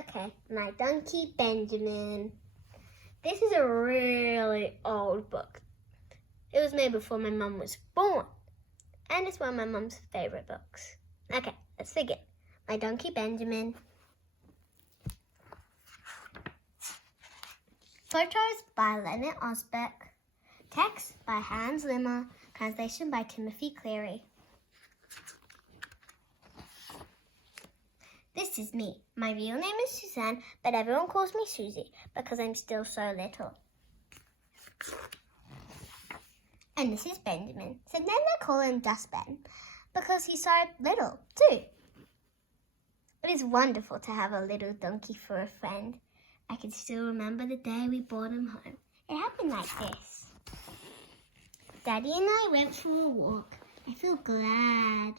Okay, my donkey Benjamin. This is a really old book. It was made before my mum was born. And it's one of my mum's favourite books. Okay, let's begin. My donkey Benjamin. Photos by Leonard Osbeck. Text by Hans Limmer. Translation by Timothy Cleary. This is me. My real name is Suzanne, but everyone calls me Susie because I'm still so little. And this is Benjamin. So then they call him just Ben because he's so little too. It is wonderful to have a little donkey for a friend. I can still remember the day we brought him home. It happened like this. Daddy and I went for a walk. I feel glad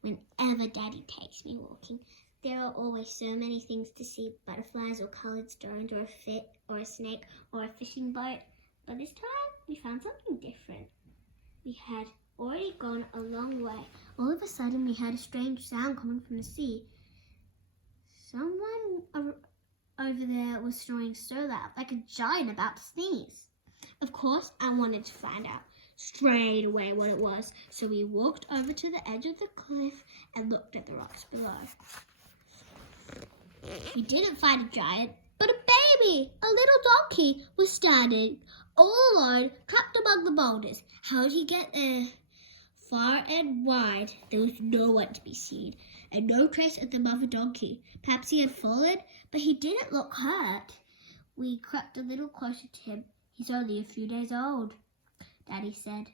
whenever Daddy takes me walking. There are always so many things to see, butterflies or coloured stones or a fit or a snake or a fishing boat. But this time we found something different. We had already gone a long way. All of a sudden we heard a strange sound coming from the sea. Someone over there was snoring so loud, like a giant about to sneeze. Of course, I wanted to find out straight away what it was, so we walked over to the edge of the cliff and looked at the rocks below. We didn't find a giant, but a baby, a little donkey, was standing all alone, trapped among the boulders. How did he get there? Far and wide, there was no one to be seen, and no trace of the mother donkey. Perhaps he had fallen, but he didn't look hurt. We crept a little closer to him. He's only a few days old, Daddy said.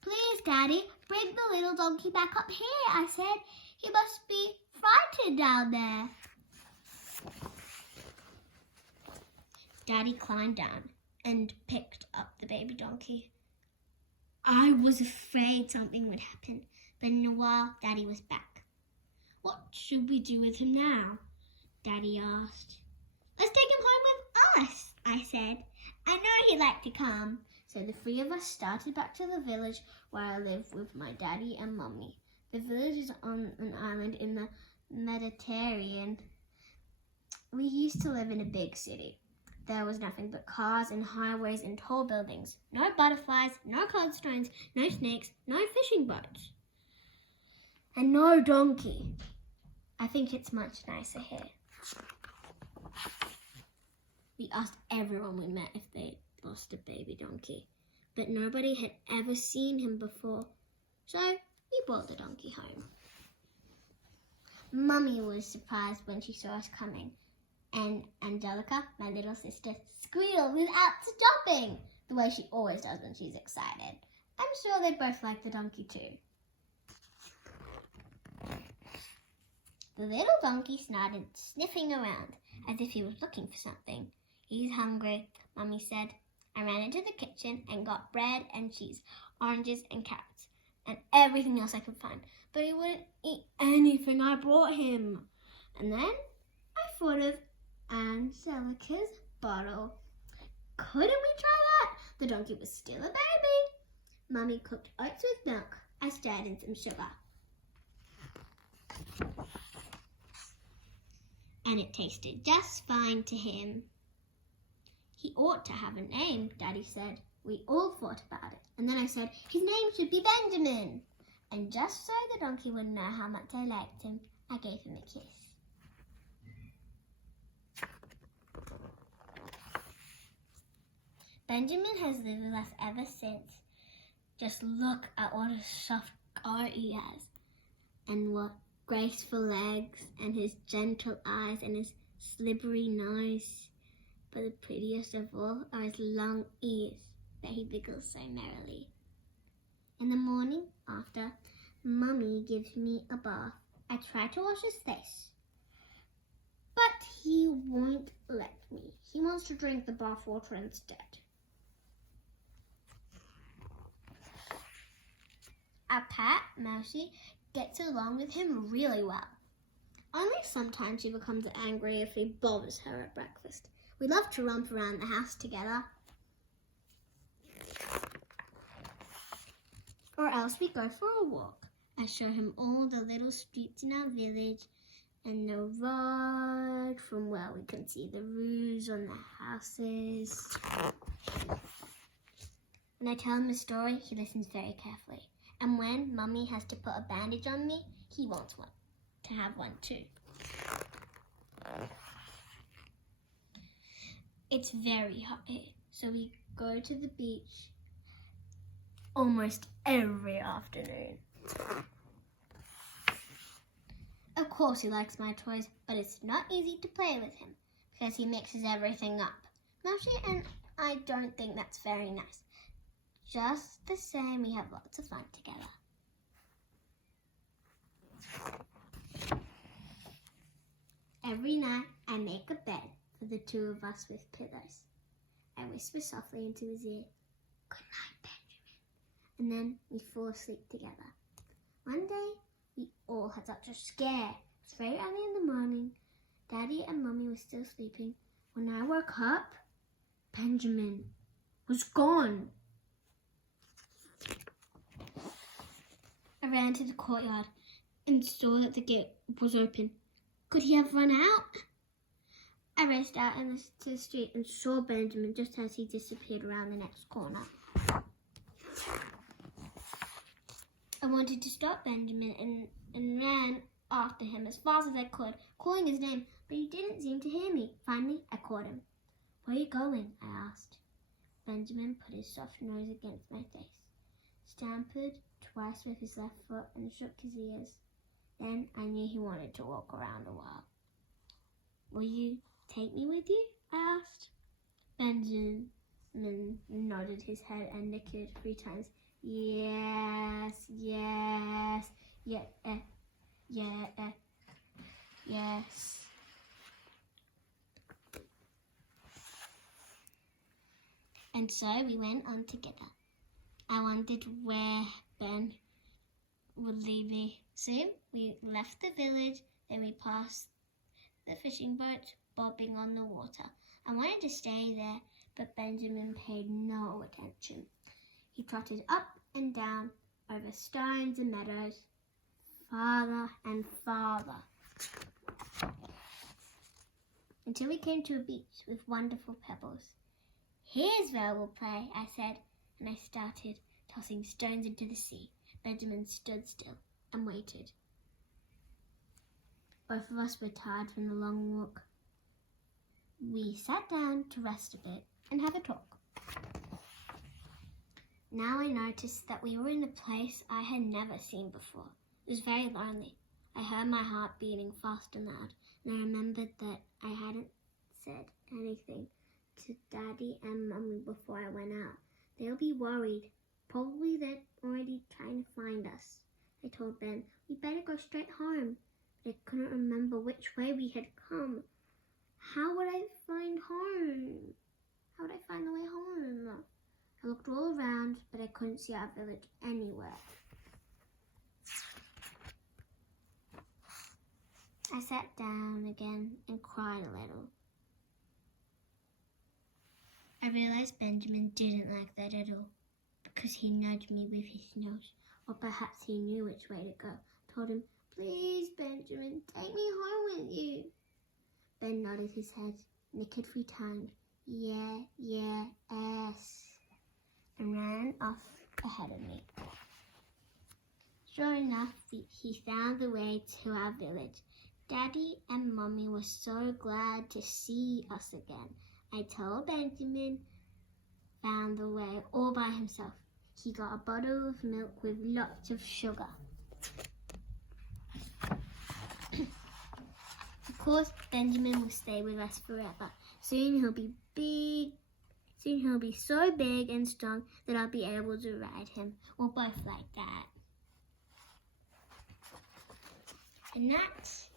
Please, Daddy, bring the little donkey back up here, I said. He must be frightened down there. Daddy climbed down and picked up the baby donkey. I was afraid something would happen, but in a while, Daddy was back. What should we do with him now? Daddy asked. Let's take him home with us, I said. I know he'd like to come. So the three of us started back to the village where I live with my daddy and mummy. The village is on an island in the Mediterranean. We used to live in a big city. There was nothing but cars and highways and tall buildings. No butterflies, no coloured stones, no snakes, no fishing boats. And no donkey. I think it's much nicer here. We asked everyone we met if they lost a baby donkey, but nobody had ever seen him before. So we brought the donkey home. Mummy was surprised when she saw us coming. And Angelica, my little sister, squealed without stopping, the way she always does when she's excited. I'm sure they both like the donkey too. The little donkey started sniffing around as if he was looking for something. He's hungry, Mummy said. I ran into the kitchen and got bread and cheese, oranges and carrots, and everything else I could find. But he wouldn't eat anything I brought him. And then I thought of Angelica's bottle. Couldn't we try that? The donkey was still a baby. Mummy cooked oats with milk. I stirred in some sugar. And it tasted just fine to him. He ought to have a name, Daddy said. We all thought about it. And then I said, his name should be Benjamin. And just so the donkey would know how much I liked him, I gave him a kiss. Benjamin has lived with us ever since. Just look at what a soft coat he has, and what graceful legs, and his gentle eyes, and his slippery nose. But the prettiest of all are his long ears that he wiggles so merrily. In the morning, after Mummy gives me a bath, I try to wash his face, but he won't let me. He wants to drink the bath water instead. Our pet, Mercy, gets along with him really well. Only sometimes she becomes angry if he bothers her at breakfast. We love to romp around the house together. Or else we go for a walk. I show him all the little streets in our village and the road from where we can see the roofs on the houses. When I tell him a story, he listens very carefully. And when Mummy has to put a bandage on me, he wants one, to have one too. It's very hot here, so we go to the beach almost every afternoon. Of course he likes my toys, but it's not easy to play with him because he mixes everything up. Moshi and I don't think that's very nice. Just the same, we have lots of fun together. Every night I make a bed for the two of us with pillows. I whisper softly into his ear, "Good night, Benjamin." And then we fall asleep together. One day, we all had such a scare. It was very early in the morning. Daddy and Mummy were still sleeping. When I woke up, Benjamin was gone. I ran to the courtyard and saw that the gate was open. Could he have run out? I raced out to the street and saw Benjamin just as he disappeared around the next corner. I wanted to stop Benjamin and ran after him as fast as I could, calling his name, but he didn't seem to hear me. Finally, I caught him. "Where are you going?" I asked. Benjamin put his soft nose against my face, stamped twice with his left foot and shook his ears. Then I knew he wanted to walk around a while. "Will you take me with you?" I asked. Benjamin nodded his head and nicked 3 times. Yes, yes, yeah, yes. And so we went on together. I wondered where Ben would lead me. Soon we left the village, then we passed the fishing boat bobbing on the water. I wanted to stay there, but Benjamin paid no attention. He trotted up and down over stones and meadows, farther and farther, until we came to a beach with wonderful pebbles. "Here's where we'll play," I said, and I started tossing stones into the sea. Benjamin stood still and waited. Both of us were tired from the long walk. We sat down to rest a bit and have a talk. Now I noticed that we were in a place I had never seen before. It was very lonely. I heard my heart beating fast and loud, and I remembered that I hadn't said anything to Daddy and Mummy before I went out. They'll be worried. Probably they're already trying to find us. I told Ben, "We better go straight home." But I couldn't remember which way we had come. How would I find home? How would I find the way home? I looked all around, but I couldn't see our village anywhere. I sat down again and cried a little. I realized Benjamin didn't like that at all, because he nudged me with his nose, or perhaps he knew which way to go. I told him, "Please, Benjamin, take me home with you." Ben nodded his head, nicked 3 times, yes, and ran off ahead of me. Sure enough, he found the way to our village. Daddy and Mummy were so glad to see us again. I told Benjamin found the way all by himself. He got a bottle of milk with lots of sugar. Of course, Benjamin will stay with us forever. Soon he'll be so big and strong that I'll be able to ride him. We're both like that. And that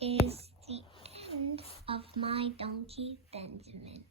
is the end of my donkey Benjamin.